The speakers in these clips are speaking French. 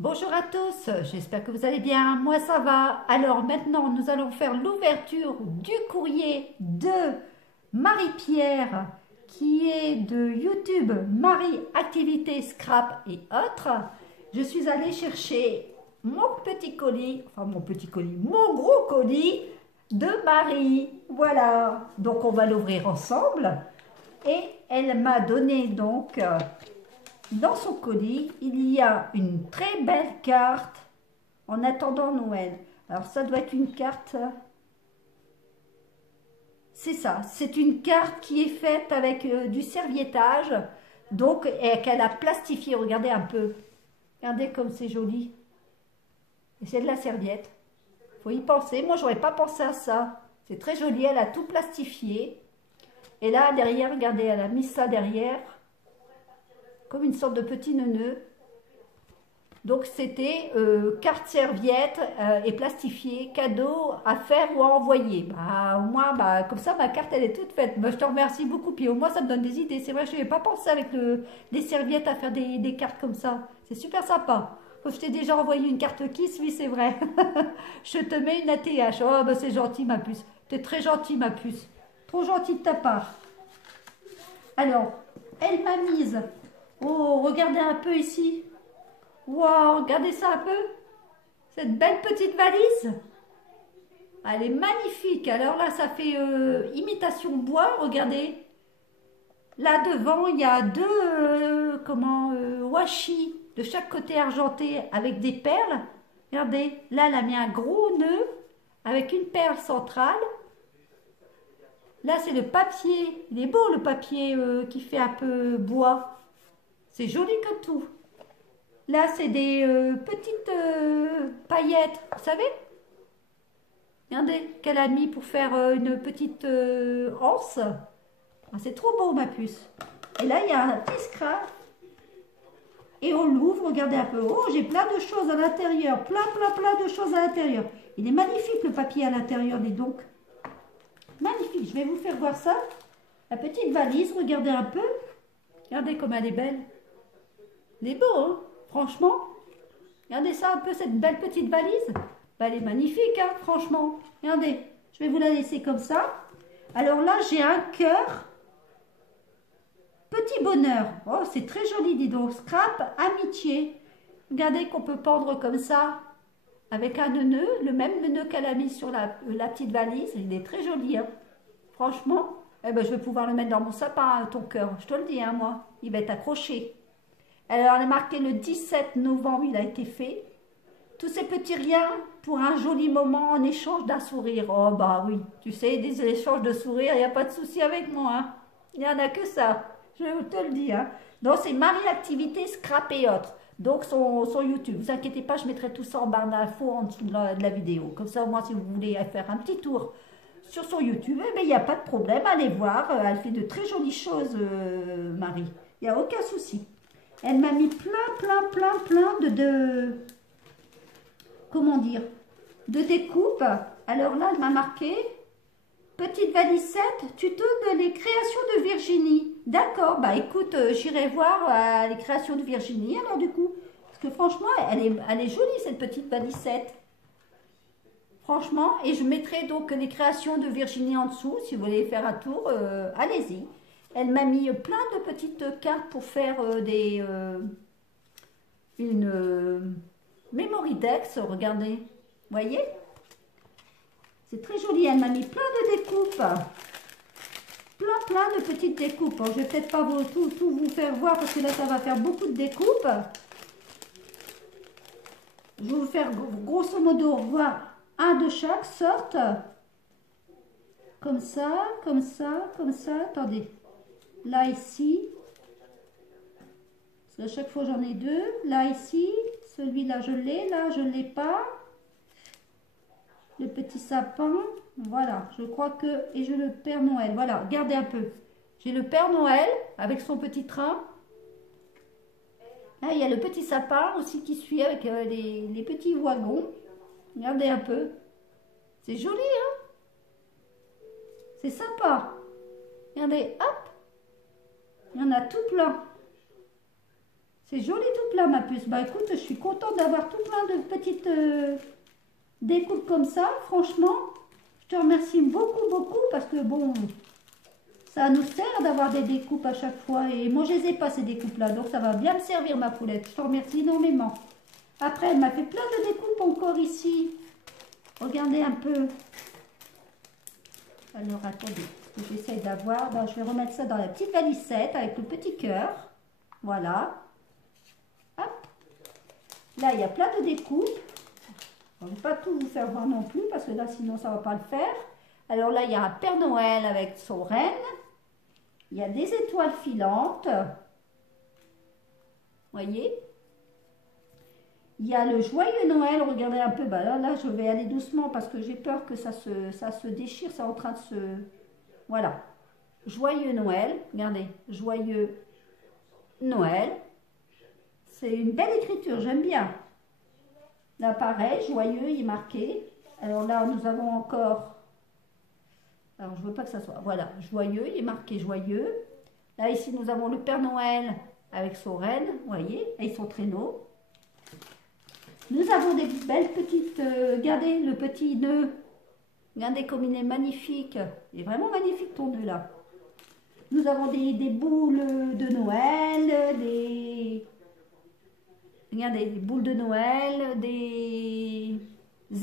Bonjour à tous, j'espère que vous allez bien, moi ça va. Alors maintenant nous allons faire l'ouverture du courrier de Marie-Pierre qui est de YouTube Marie Activité Scrap et autres. Je suis allée chercher mon petit colis, mon gros colis de Marie. Voilà, donc on va l'ouvrir ensemble et elle m'a donné donc dans son colis, il y a une très belle carte en attendant Noël. Alors ça doit être une carte, c'est ça, c'est une carte qui est faite avec du serviettage, donc et qu'elle a plastifié, regardez un peu, regardez comme c'est joli. Et c'est de la serviette, faut y penser, moi j'aurais pas pensé à ça. C'est très joli, elle a tout plastifié. Et là derrière, regardez, elle a mis ça derrière, comme une sorte de petit neuneu. Donc c'était carte serviette et plastifié, cadeau à faire ou à envoyer. Bah, au moins, bah, comme ça, ma carte, elle est toute faite. Bah, je te remercie beaucoup. Puis au moins, ça me donne des idées. C'est vrai, je n'avais pas pensé avec les serviettes à faire des cartes comme ça. C'est super sympa. Je t'ai déjà envoyé une carte Kiss, oui, c'est vrai. Je te mets une ATH. Oh, bah, c'est gentil, ma puce. T'es très gentil, ma puce. Trop gentil de ta part. Alors, elle m'a mise. Oh, regardez un peu ici. Wow, regardez ça un peu. Cette belle petite valise. Elle est magnifique. Alors là, ça fait imitation bois. Regardez. Là devant, il y a deux washi de chaque côté argenté avec des perles. Regardez. Là, elle a mis un gros nœud avec une perle centrale. Là, c'est le papier. Il est beau le papier qui fait un peu bois. C'est joli comme tout. Là, c'est des petites paillettes. Vous savez? Regardez qu'elle a mis pour faire une petite anse. Ah, c'est trop beau, ma puce. Et là, il y a un petit scrap. Et on l'ouvre, regardez un peu. Oh, j'ai plein de choses à l'intérieur. Plein de choses à l'intérieur. Il est magnifique, le papier à l'intérieur, dis donc. Magnifique. Je vais vous faire voir ça. La petite valise, regardez un peu. Regardez comme elle est belle. Elle est beau, hein? Franchement. Regardez ça un peu, cette belle petite valise. Bah, elle est magnifique, hein, franchement. Regardez, je vais vous la laisser comme ça. Alors là, j'ai un cœur. Petit bonheur. Oh, c'est très joli, dis donc. Scrap, amitié. Regardez qu'on peut pendre comme ça, avec un nœud, le même nœud qu'elle a mis sur la petite valise. Il est très joli, hein. Franchement, eh ben, je vais pouvoir le mettre dans mon sapin, ton cœur. Je te le dis, hein, moi. Il va être accroché. Alors, elle est marquée le 17 novembre, il a été fait. Tous ces petits riens pour un joli moment en échange d'un sourire. Oh bah oui, tu sais, des échanges de sourires, il n'y a pas de souci avec moi. Hein. Il n'y en a que ça, je te le dis. Hein. Donc c'est Marie Activité Scrap et autres. Donc son YouTube. Ne vous inquiétez pas, je mettrai tout ça en barre d'infos en dessous de la vidéo. Comme ça, au moins, si vous voulez faire un petit tour sur son YouTube, eh bien, il n'y a pas de problème, allez voir. Elle fait de très jolies choses, Marie. Il n'y a aucun souci. Elle m'a mis plein comment dire, de découpe. Alors là, elle m'a marqué, petite valisette, tuto de les créations de Virginie. D'accord, bah écoute, j'irai voir les créations de Virginie, alors du coup. Parce que franchement, elle est jolie, cette petite valisette. Franchement, et je mettrai donc les créations de Virginie en dessous, si vous voulez faire un tour, allez-y. Elle m'a mis plein de petites cartes pour faire une Memory Dex, regardez. Vous voyez? C'est très joli. Elle m'a mis plein de découpes. Plein de petites découpes. Bon, je vais peut-être pas tout vous faire voir parce que là, ça va faire beaucoup de découpes. Je vais vous faire grosso modo voir un de chaque sorte. Comme ça, comme ça, comme ça. Attendez. Là, ici. Parce qu'à chaque fois, j'en ai deux. Là, ici. Celui-là, je l'ai. Là, je ne l'ai pas. Le petit sapin, voilà, je crois que, et j'ai le Père Noël, voilà, regardez un peu, j'ai le Père Noël avec son petit train, là il y a le petit sapin aussi qui suit avec les petits wagons, regardez un peu, c'est joli, hein, c'est C'est joli tout plein, ma puce. Bah écoute, je suis contente d'avoir tout plein de petites découpes comme ça. Franchement, je te remercie beaucoup, beaucoup, parce que bon, ça nous sert d'avoir des découpes à chaque fois. Et moi, je les ai pas, ces découpes-là. Donc, ça va bien me servir, ma poulette. Je te remercie énormément. Après, elle m'a fait plein de découpes encore ici. Regardez un peu. Alors, attendez. J'essaie d'avoir. Ben, je vais remettre ça dans la petite valicette avec le petit cœur. Voilà. Hop. Là, il y a plein de découpes. Je ne vais pas tout vous faire voir non plus, parce que là, sinon, ça ne va pas le faire. Alors là, il y a un Père Noël avec son renne. Il y a des étoiles filantes. Voyez? Il y a le Joyeux Noël. Regardez un peu. Bah là, je vais aller doucement parce que j'ai peur que ça se déchire. C'est en train de se... Voilà. Joyeux Noël. Regardez. Joyeux Noël. C'est une belle écriture. J'aime bien. Là, pareil. Joyeux, il est marqué. Alors là, nous avons encore... Alors, je ne veux pas que ça soit... Voilà, joyeux, il est marqué joyeux. Là, ici, nous avons le Père Noël avec son renne, vous voyez, et son traîneau. Nous avons des belles petites... regardez, le petit nœud. Regardez comme il est magnifique. Il est vraiment magnifique, ton nœud, là. Nous avons des boules de Noël, des... Regardez, des boules de Noël, des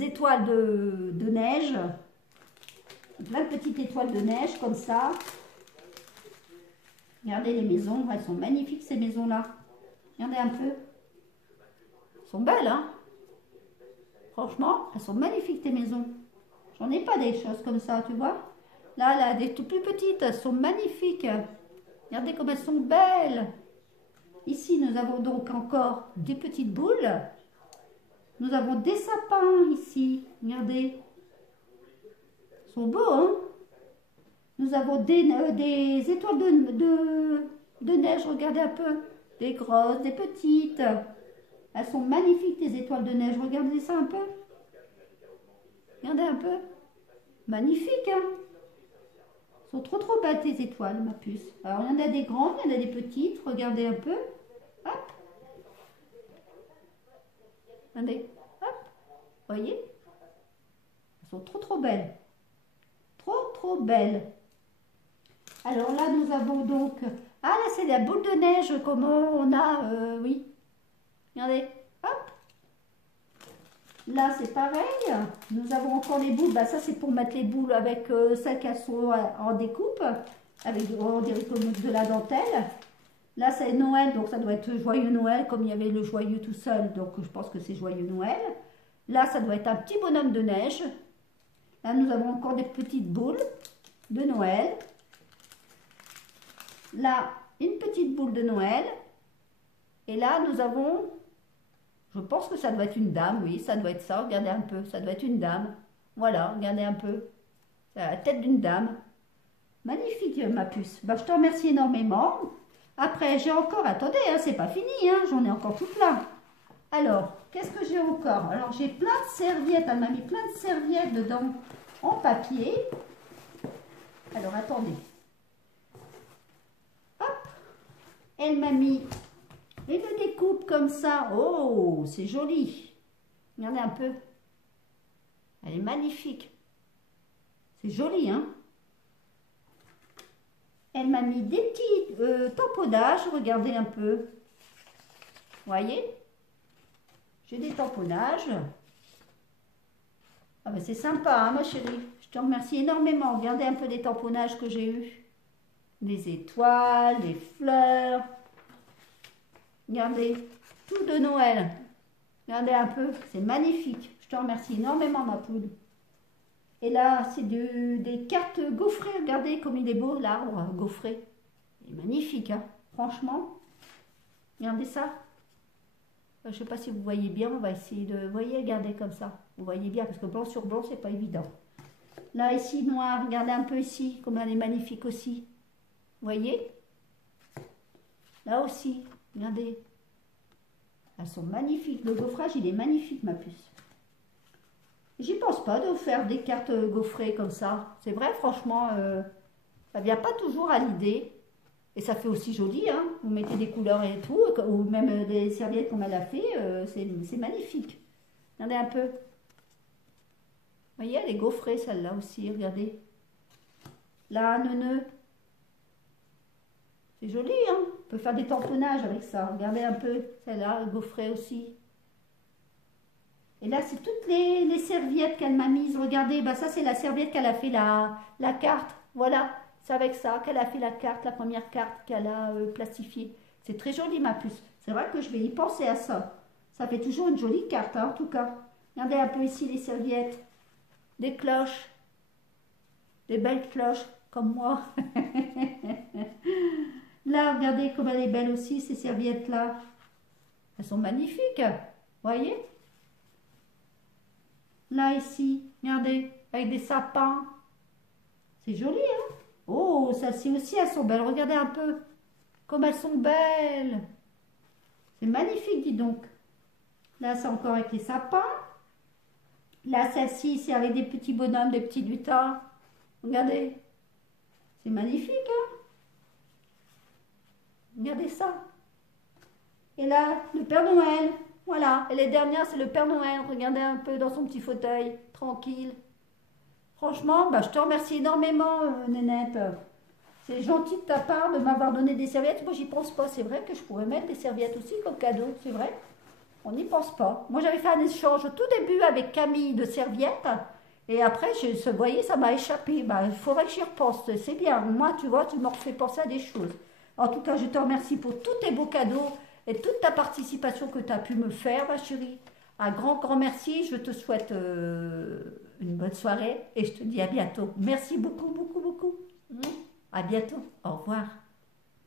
étoiles de neige. Plein de petites étoiles de neige comme ça. Regardez les maisons, elles sont magnifiques ces maisons-là. Regardez un peu. Elles sont belles, hein? Franchement, elles sont magnifiques tes maisons. J'en ai pas des choses comme ça, tu vois. Là, des tout plus petites, elles sont magnifiques. Regardez comme elles sont belles. Ici, nous avons donc encore des petites boules. Nous avons des sapins ici. Regardez. Ils sont beaux, hein? Nous avons des étoiles de neige, regardez un peu. Des grosses, des petites. Elles sont magnifiques, tes étoiles de neige. Regardez ça un peu. Regardez un peu. Magnifique, hein? Elles sont trop, trop belles, tes étoiles, ma puce. Alors, il y en a des grandes, il y en a des petites. Regardez un peu. Hop. Regardez. Hop. Voyez? Elles sont trop, trop belles. Trop, trop belles. Alors là, nous avons donc... Ah, là, c'est la boule de neige comme on a... oui. Regardez. Hop. Là, c'est pareil. Nous avons encore les boules. Bah, ça, c'est pour mettre les boules avec celles qui sont en découpe. Avec, on dirait comme de la dentelle. Là, c'est Noël. Donc, ça doit être Joyeux Noël. Comme il y avait le Joyeux tout seul. Donc, je pense que c'est Joyeux Noël. Là, ça doit être un petit bonhomme de neige. Là, nous avons encore des petites boules de Noël. Là, une petite boule de Noël. Et là, nous avons... Je pense que ça doit être une dame, oui, ça doit être ça. Regardez un peu, ça doit être une dame. Voilà, regardez un peu. C'est la tête d'une dame. Magnifique, ma puce. Bah, je te remercie énormément. Après, j'ai encore... Attendez, hein, c'est pas fini, hein, j'en ai encore tout plein. Alors, qu'est-ce que j'ai encore? Alors, j'ai plein de serviettes. Elle m'a mis plein de serviettes dedans en papier. Alors, attendez. Hop. Elle m'a mis une découpe comme ça. Oh, c'est joli. Regardez un peu. Elle est magnifique. C'est joli, hein? Elle m'a mis des petits tamponnages. Regardez un peu. Vous voyez? J'ai des tamponnages. Ah ben c'est sympa, hein, ma chérie. Je te remercie énormément. Regardez un peu les tamponnages que j'ai eus. Des étoiles, des fleurs. Regardez, tout de Noël. Regardez un peu, c'est magnifique. Je te remercie énormément, ma poule. Et là, c'est des cartes gaufrées. Regardez comme il est beau, l'arbre gaufré. Il est magnifique, hein, franchement. Regardez ça. Je ne sais pas si vous voyez bien, on va essayer de... Vous voyez, regardez comme ça. Vous voyez bien, parce que blanc sur blanc, c'est pas évident. Là, ici, noir, regardez un peu ici, comme elle est magnifique aussi. Vous voyez? Là aussi, regardez. Elles sont magnifiques. Le gaufrage, il est magnifique, ma puce. J'y pense pas de faire des cartes gaufrées comme ça. C'est vrai, franchement, ça vient pas toujours à l'idée. Et ça fait aussi joli, hein. Vous mettez des couleurs et tout, ou même des serviettes comme elle a fait, c'est magnifique. Regardez un peu. Vous voyez, elle est gaufrée celle-là aussi, regardez. Là, neuneu. C'est joli, hein. On peut faire des tamponnages avec ça. Regardez un peu, celle-là, gaufrée aussi. Et là, c'est toutes les serviettes qu'elle m'a mises. Regardez, bah ça, c'est la serviette qu'elle a fait la carte. Voilà, c'est avec ça qu'elle a fait la carte, la première carte qu'elle a plastifiée. C'est très joli, ma puce. C'est vrai que je vais y penser à ça. Ça fait toujours une jolie carte, hein, en tout cas. Regardez un peu ici les serviettes. Des cloches. Des belles cloches, comme moi. Là, regardez comme elle est belle aussi, ces serviettes-là. Elles sont magnifiques. Vous voyez? Là, ici, regardez, avec des sapins. C'est joli, hein? Oh, celles-ci aussi, elles sont belles. Regardez un peu comme elles sont belles. C'est magnifique, dis donc. Là, c'est encore avec les sapins. Là, celle-ci, c'est avec des petits bonhommes, des petits lutins. Regardez. C'est magnifique, hein? Regardez ça. Et là, le Père Noël. Voilà. Et les dernières, c'est le Père Noël. Regardez un peu dans son petit fauteuil, tranquille. Franchement, bah, je te remercie énormément, Nénette. C'est gentil de ta part de m'avoir donné des serviettes. Moi, j'y pense pas. C'est vrai que je pourrais mettre des serviettes aussi comme cadeau. C'est vrai. On n'y pense pas. Moi, j'avais fait un échange au tout début avec Camille de serviettes. Et après, vous voyez, ça m'a échappé. Bah, il faudrait que j'y repense. C'est bien. Moi, tu vois, tu m'en refais penser à des choses. En tout cas, je te remercie pour tous tes beaux cadeaux et toute ta participation que tu as pu me faire, ma chérie. Un grand, grand merci. Je te souhaite une bonne soirée et je te dis à bientôt. Merci beaucoup, beaucoup, beaucoup. À bientôt. Au revoir.